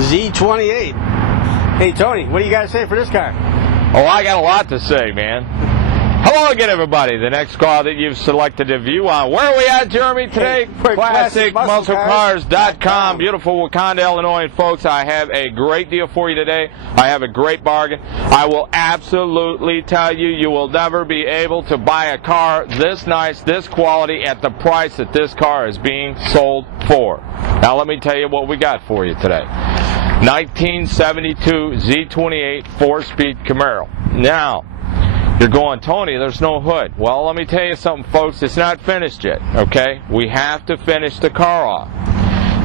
Z-28. Hey, Tony, what do you got to say for this car? Oh, I got a lot to say, man. Hello again, everybody. The next car that you've selected to view on. Where are we at, Jeremy, today? ClassicMuscleCars.com. Beautiful Wakanda, Illinois. And folks, I have a great deal for you today. I have a great bargain. I will absolutely tell you, you will never be able to buy a car this nice, this quality, at the price that this car is being sold for. Now, let me tell you what we got for you today. 1972 Z-28 4-speed Camaro. Now, you're going, Tony, there's no hood. Well, let me tell you something, folks. It's not finished yet, okay? We have to finish the car off.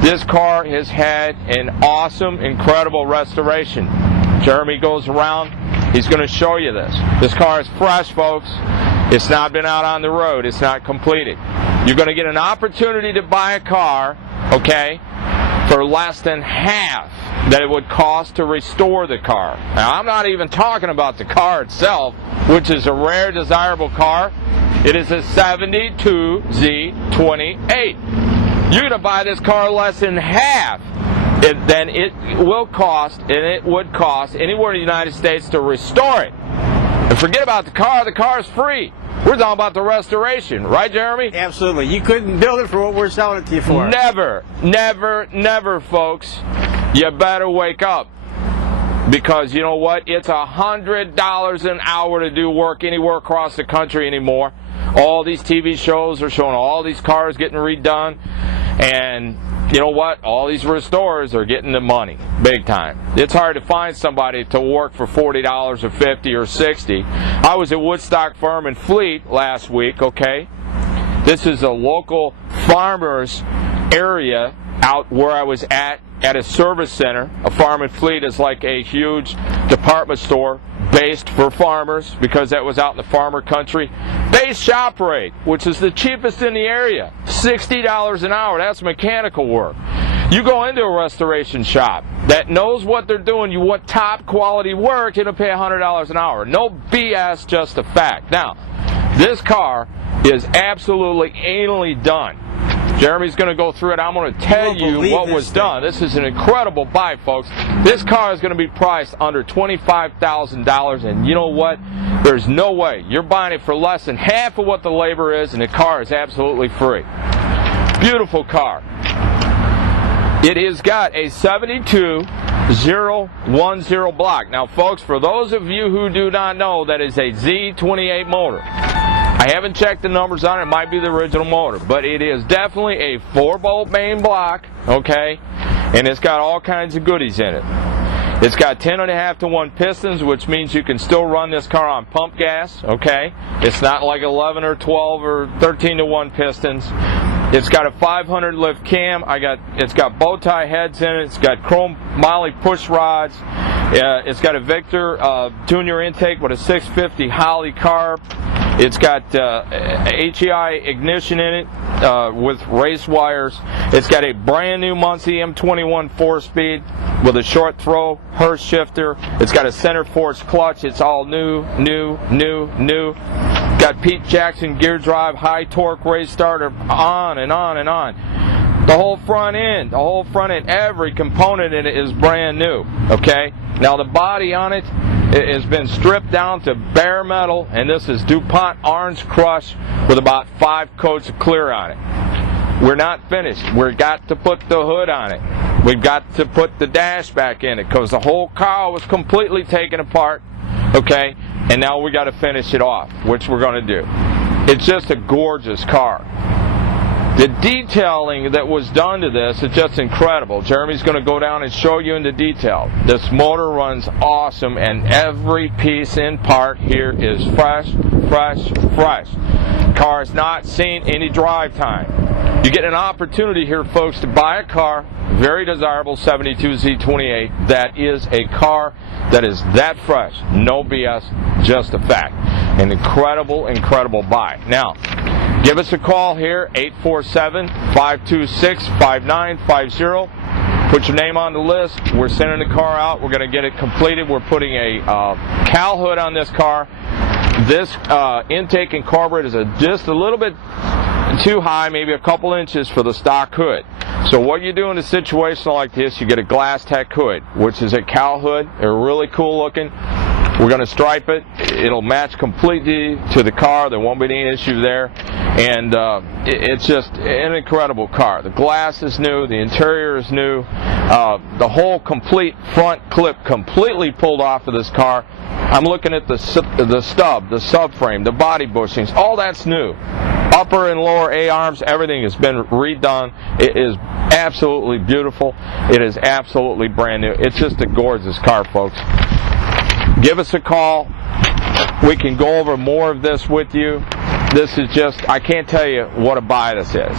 This car has had an awesome, incredible restoration. Jeremy goes around. He's going to show you this. This car is fresh, folks. It's not been out on the road. It's not completed. You're going to get an opportunity to buy a car, okay, for less than half that it would cost to restore the car. Now, I'm not even talking about the car itself, which is a rare, desirable car. It is a 72 Z-28. You're going to buy this car less than half than it will cost, and it would cost anywhere in the United States to restore it. And forget about the car is free. We're talking about the restoration, right, Jeremy? Absolutely. You couldn't build it for what we're selling it to you for. Never, never, never, folks. You better wake up. Because you know what? It's $100 an hour to do work anywhere across the country anymore. All these TV shows are showing all these cars getting redone. And you know what? All these restorers are getting the money, big time. It's hard to find somebody to work for $40 or $50 or $60. I was at Woodstock Farm and Fleet last week, okay? This is a local farmers area out where I was at a service center. A farm and fleet is like a huge department store based for farmers, because that was out in the farmer country. Base shop rate, which is the cheapest in the area, $60 an hour. That's mechanical work. You go into a restoration shop that knows what they're doing, you want top quality work, it'll pay $100 an hour. No BS, just a fact. Now, this car is absolutely anally done. Jeremy's going to go through it. I'm going to tell you what was done. This is an incredible buy, folks. This car is going to be priced under $25,000, and you know what? There's no way. You're buying it for less than half of what the labor is, and the car is absolutely free. Beautiful car. It has got a 72010 block. Now, folks, for those of you who do not know, that is a Z-28 motor. I haven't checked the numbers on it. It might be the original motor, but it is definitely a 4-bolt main block, okay? And it's got all kinds of goodies in it. It's got 10.5-to-1 pistons, which means you can still run this car on pump gas, okay? It's not like 11 or 12 or 13-to-1 pistons. It's got a 500 lift cam. It's got bow tie heads in it. It's got chrome moly push rods. It's got a Victor junior intake with a 650 Holly carb. It's got HEI ignition in it with race wires. It's got a brand new Muncie M21 4-speed with a short throw Hurst shifter. It's got a center force clutch. It's all new. Got Pete Jackson gear drive, high torque race starter, on and on and on. The whole front end, every component in it is brand new, okay? Now the body on it has been stripped down to bare metal, and this is DuPont Orange Crush with about 5 coats of clear on it. We're not finished. We've got to put the hood on it. We've got to put the dash back in it, because the whole car was completely taken apart, okay? And now we got to finish it off, which we're going to do. It's just a gorgeous car. The detailing that was done to this is just incredible. Jeremy's going to go down and show you in the detail. This motor runs awesome, and every piece and part here is fresh. Car's not seen any drive time. You get an opportunity here, folks, to buy a car, very desirable 72 Z-28, that is a car that is that fresh. No BS, just a fact. An incredible, incredible buy. Now, give us a call here, 847-526-5950. Put your name on the list. We're sending the car out. We're going to get it completed. We're putting a cowl hood on this car. This intake and carburetor is just a little bit too high, maybe a couple inches for the stock hood. So what you do in a situation like this, you get a glass tech hood, which is a cowl hood. They're really cool looking. We're going to stripe it. It'll match completely to the car. There won't be any issue there. And it's just an incredible car. The glass is new. The interior is new. The whole complete front clip completely pulled off of this car. I'm looking at the stub, the subframe, the body bushings. All that's new. Upper and lower A-arms, everything has been redone. It is absolutely beautiful. It is absolutely brand new. It's just a gorgeous car, folks. Give us a call. We can go over more of this with you. This is just, I can't tell you what a buy this is.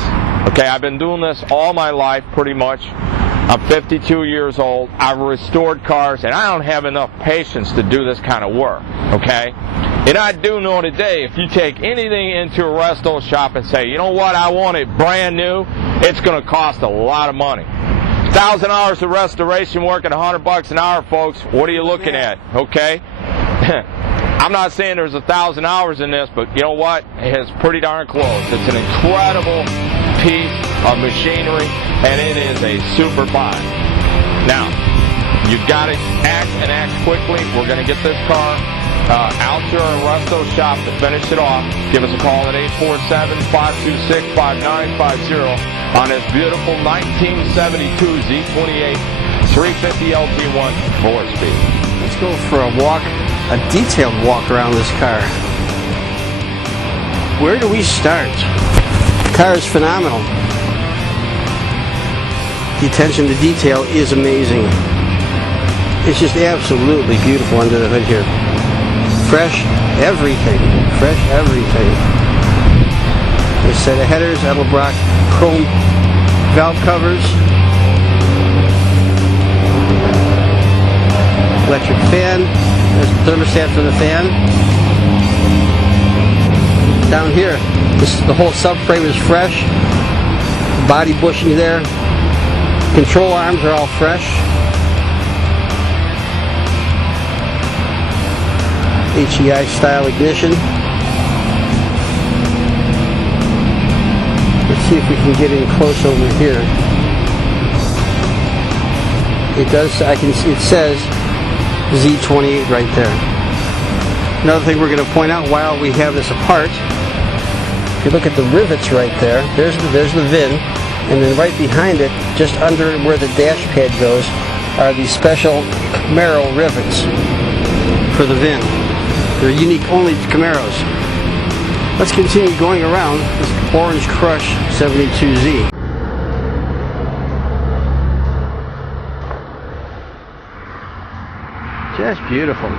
Okay, I've been doing this all my life pretty much. I'm 52 years old. I've restored cars, and I don't have enough patience to do this kind of work. Okay? And I do know today, if you take anything into a resto shop and say, you know what, I want it brand new, it's going to cost a lot of money. 1,000 hours of restoration work at $100 an hour, folks. What are you looking at? Okay? I'm not saying there's 1,000 hours in this, but you know what? It's pretty darn close. It's an incredible piece of machinery, and it is a super buy. Now, you've got to act and act quickly. We're going to get this car out to our resto shop to finish it off. Give us a call at 847-526-5950 on this beautiful 1972 Z-28 350 Lt1 4-speed. Let's go for a walk, a detailed walk around this car. Where do we start? The car is phenomenal. The attention to detail is amazing. It's just absolutely beautiful under the hood here. Fresh everything. Fresh everything. A set of headers, Edelbrock chrome valve covers. Electric fan. There's the thermostat for the fan. Down here, the whole subframe is fresh. Body bushing there. Control arms are all fresh. HEI style ignition. Let's see if we can get in close over here. It does. I can see it says Z-28 right there. Another thing we're going to point out while we have this apart, if you look at the rivets right there, there's the VIN, and then right behind it, just under where the dash pad goes, are these special Camaro rivets for the VIN. They're unique only to Camaros. Let's continue going around this Orange Crush 72Z. Just beautiful.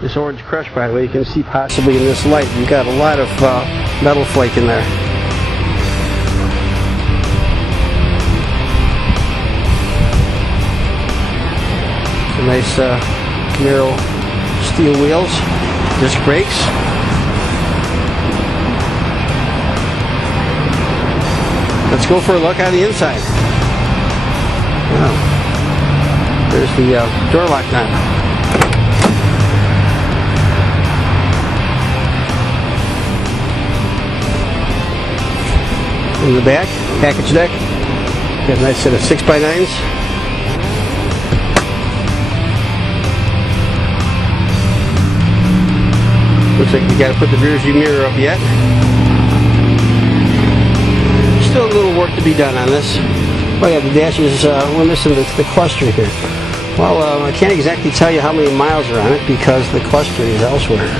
This Orange Crush, by the way, you can see possibly in this light, you've got a lot of metal flake in there. Some nice Camaro steel wheels, disc brakes. Let's go for a look on the inside. Wow. There's the door lock knob. In the back, package deck, got a nice set of 6x9s. Looks like we got to put the rear view mirror up yet. Still a little work to be done on this. Oh yeah, the dash is, we're missing the cluster here. Well, I can't exactly tell you how many miles are on it because the cluster is elsewhere.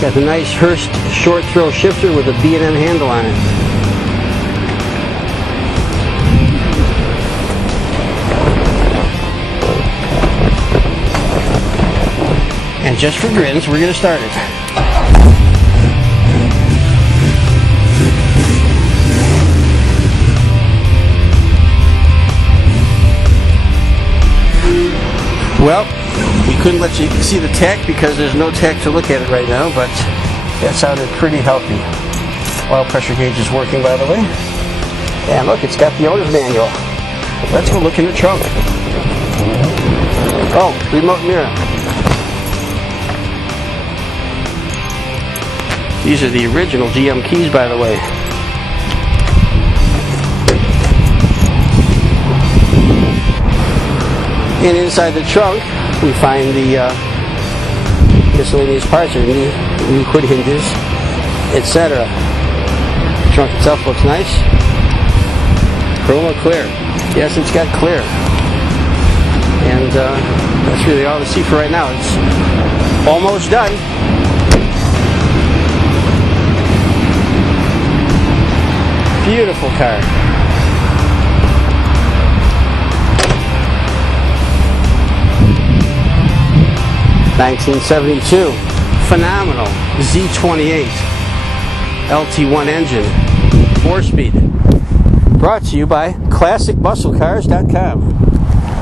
Got the nice Hurst short throw shifter with a B&M handle on it. And just for grins, we're going to start it. Well, we couldn't let you see the tech because there's no tech to look at it right now, but That sounded pretty healthy. Oil pressure gauge is working, by the way. And look, it's got the owner's manual. Let's go look in the trunk. Oh, remote mirror. These are the original GM keys, by the way. And inside the trunk, we find the miscellaneous parts, or new hood hinges, etc. The trunk itself looks nice. Chroma clear. Yes, it's got clear. And that's really all to see for right now. It's almost done. Beautiful car. (1972), phenomenal Z-28 Lt1 engine, 4-speed. Brought to you by ClassicMuscleCars.com.